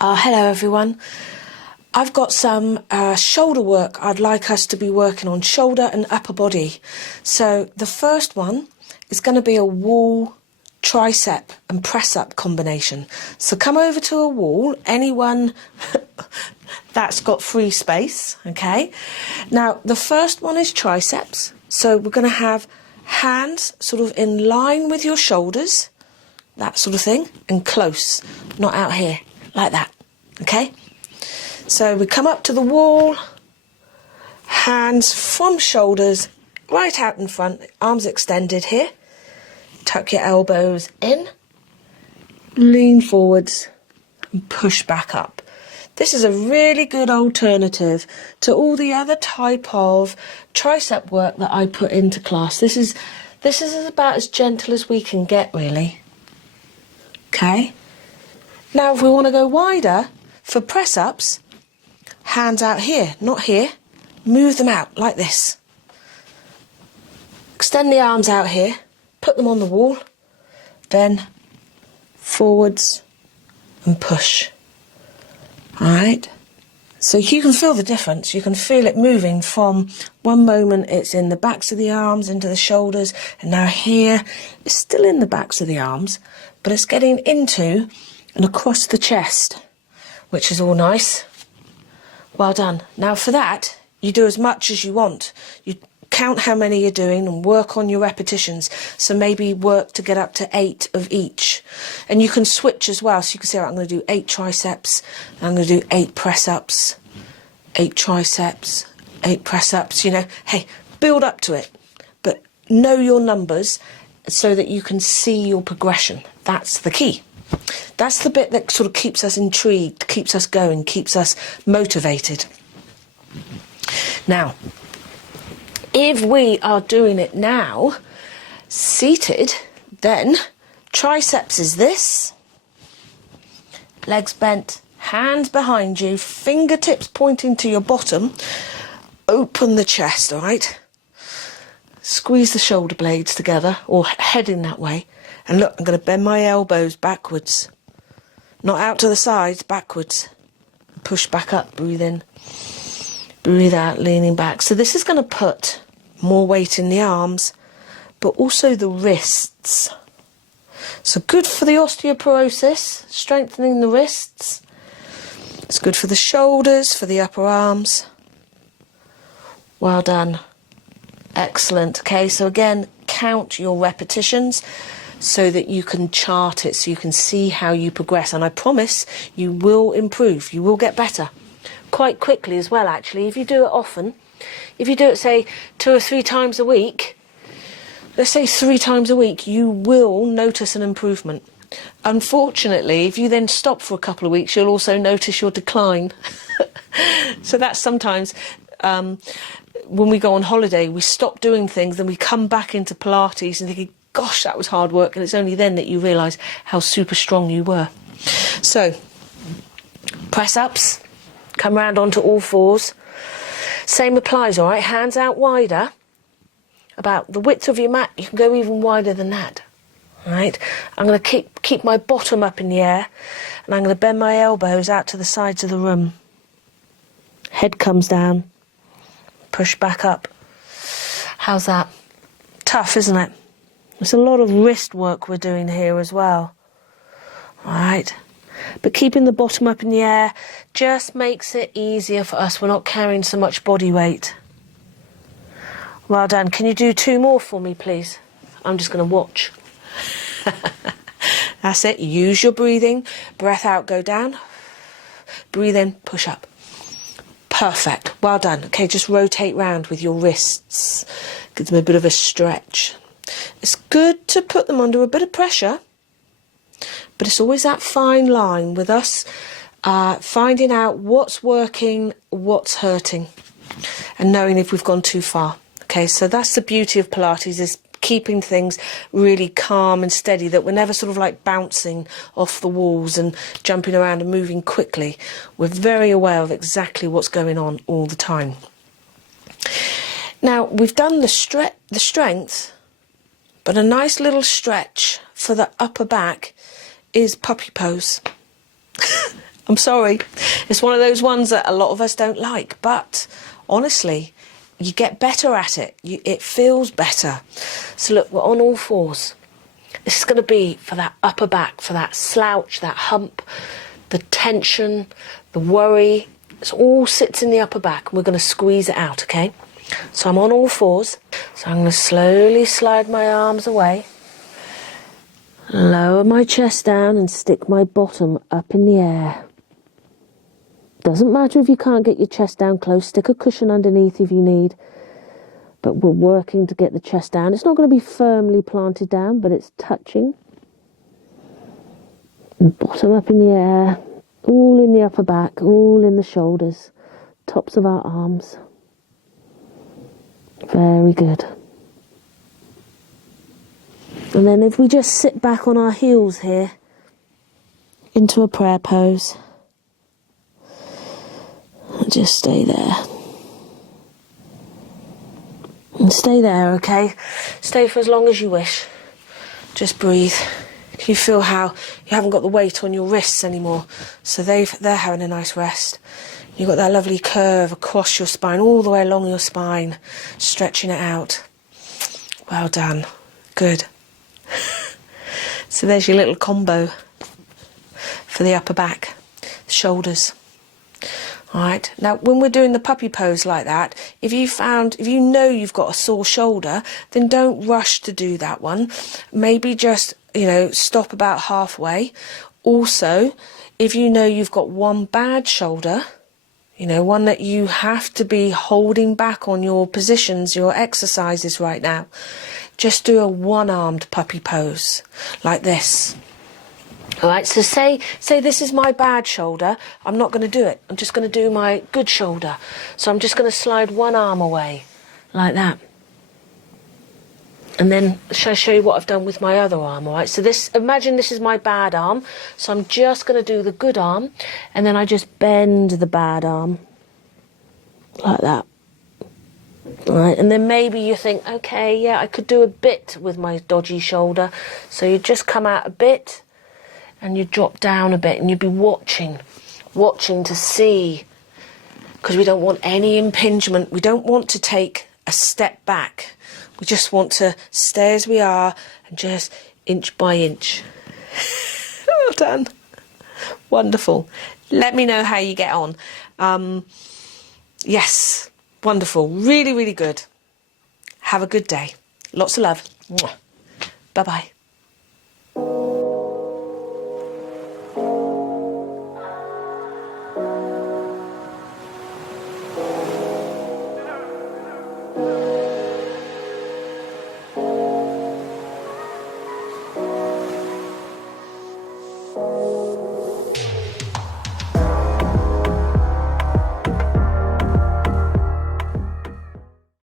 Hello everyone. I've got some shoulder work I'd like us to be working on, shoulder and upper body. So the first one is going to be a wall tricep and press up combination. So come over to a wall, anyone that's got free space, okay? Now the first one is triceps. So we're going to have hands sort of in line with your shoulders, that sort of thing, and close, not out here, like that, okay? So we come up to the wall, hands from shoulders, right out in front, arms extended here, tuck your elbows in, lean forwards and push back up. This is a really good alternative to all the other type of tricep work that I put into class. This is about as gentle as we can get, really. Okay? Now if we want to go wider, for press-ups, hands out here, not here. Move them out like this. Extend the arms out here, put them on the wall, then forwards and push. Alright? So you can feel the difference. You can feel it moving from one moment it's in the backs of the arms, into the shoulders, and now here it's still in the backs of the arms, but it's getting into and across the chest, which is all nice. Well done. Now for that, you do as much as you want. You count how many you're doing and work on your repetitions. So maybe work to get up to 8 of each. And you can switch as well. So you can say, right, I'm going to do 8 triceps, and I'm going to do 8 press-ups, 8 triceps, 8 press-ups, you know. Hey, build up to it. But know your numbers so that you can see your progression. That's the key. That's the bit that sort of keeps us intrigued, keeps us going, keeps us motivated. Now, if we are doing it now, seated, then triceps is this, legs bent, hands behind you, fingertips pointing to your bottom, open the chest, all right? Squeeze the shoulder blades together, or heading that way. And look, I'm going to bend my elbows backwards. Not out to the sides, backwards. Push back up, breathe in. Breathe out, leaning back. So this is going to put more weight in the arms, but also the wrists. So good for the osteoporosis, strengthening the wrists. It's good for the shoulders, for the upper arms. Well done. Excellent. Okay, so again, count your repetitions so that you can chart it, so you can see how you progress. And I promise you will improve. You will get better quite quickly as well, actually. If you do it often, if you do it, say, 2 or 3 times a week, let's say 3 times a week, you will notice an improvement. Unfortunately, if you then stop for a couple of weeks, you'll also notice your decline. So that's sometimes... when we go on holiday, we stop doing things, then we come back into Pilates and thinking, gosh, that was hard work, and it's only then that you realise how super strong you were. So, press-ups, come round onto all fours. Same applies, all right? Hands out wider, about the width of your mat. You can go even wider than that, all right? I'm going to keep my bottom up in the air, and I'm going to bend my elbows out to the sides of the room. Head comes down. Push back up. How's that? Tough, isn't it? There's a lot of wrist work we're doing here as well. Alright. But keeping the bottom up in the air just makes it easier for us. We're not carrying so much body weight. Well done. Can you do 2 more for me, please? I'm just going to watch. That's it. Use your breathing. Breath out, go down. Breathe in, push up. Perfect. Well done. Okay, just rotate round with your wrists. Give them a bit of a stretch. It's good to put them under a bit of pressure, but it's always that fine line with us finding out what's working, what's hurting, and knowing if we've gone too far. Okay, so that's the beauty of Pilates, is keeping things really calm and steady, that we're never sort of like bouncing off the walls and jumping around and moving quickly. We're very aware of exactly what's going on all the time. Now, we've done the strength, but a nice little stretch for the upper back is puppy pose. I'm sorry. It's one of those ones that a lot of us don't like, but honestly, you get better at it. It feels better. So look, we're on all fours. This is going to be for that upper back, for that slouch, that hump, the tension, the worry. It all sits in the upper back, and we're going to squeeze it out, okay? So I'm on all fours. So I'm going to slowly slide my arms away, lower my chest down and stick my bottom up in the air. Doesn't matter if you can't get your chest down close, stick a cushion underneath if you need. But we're working to get the chest down. It's not going to be firmly planted down, but it's touching. And bottom up in the air, all in the upper back, all in the shoulders, tops of our arms. Very good. And then if we just sit back on our heels here, into a prayer pose, and just stay there. And stay there, okay? Stay for as long as you wish. Just breathe. Can you feel how you haven't got the weight on your wrists anymore? So they're having a nice rest. You've got that lovely curve across your spine, all the way along your spine, stretching it out. Well done. Good. So there's your little combo for the upper back, the shoulders. Alright, now when we're doing the puppy pose like that, if you know you've got a sore shoulder, then don't rush to do that one. Maybe just, stop about halfway. Also, if you know you've got one bad shoulder, one that you have to be holding back on your positions, your exercises right now, just do a one-armed puppy pose, like this. Alright, so say this is my bad shoulder. I'm not going to do it. I'm just going to do my good shoulder. So I'm just going to slide one arm away, like that. And then, shall I show you what I've done with my other arm, alright? So imagine this is my bad arm. So I'm just going to do the good arm, and then I just bend the bad arm, like that. Alright, and then maybe you think, okay, yeah, I could do a bit with my dodgy shoulder. So you just come out a bit, and you drop down a bit, and you'd be watching to see, because we don't want any impingement. We don't want to take a step back. We just want to stay as we are, and just inch by inch. Well done. Wonderful. Let me know how you get on. Yes, wonderful. Really, really good. Have a good day. Lots of love. Bye-bye.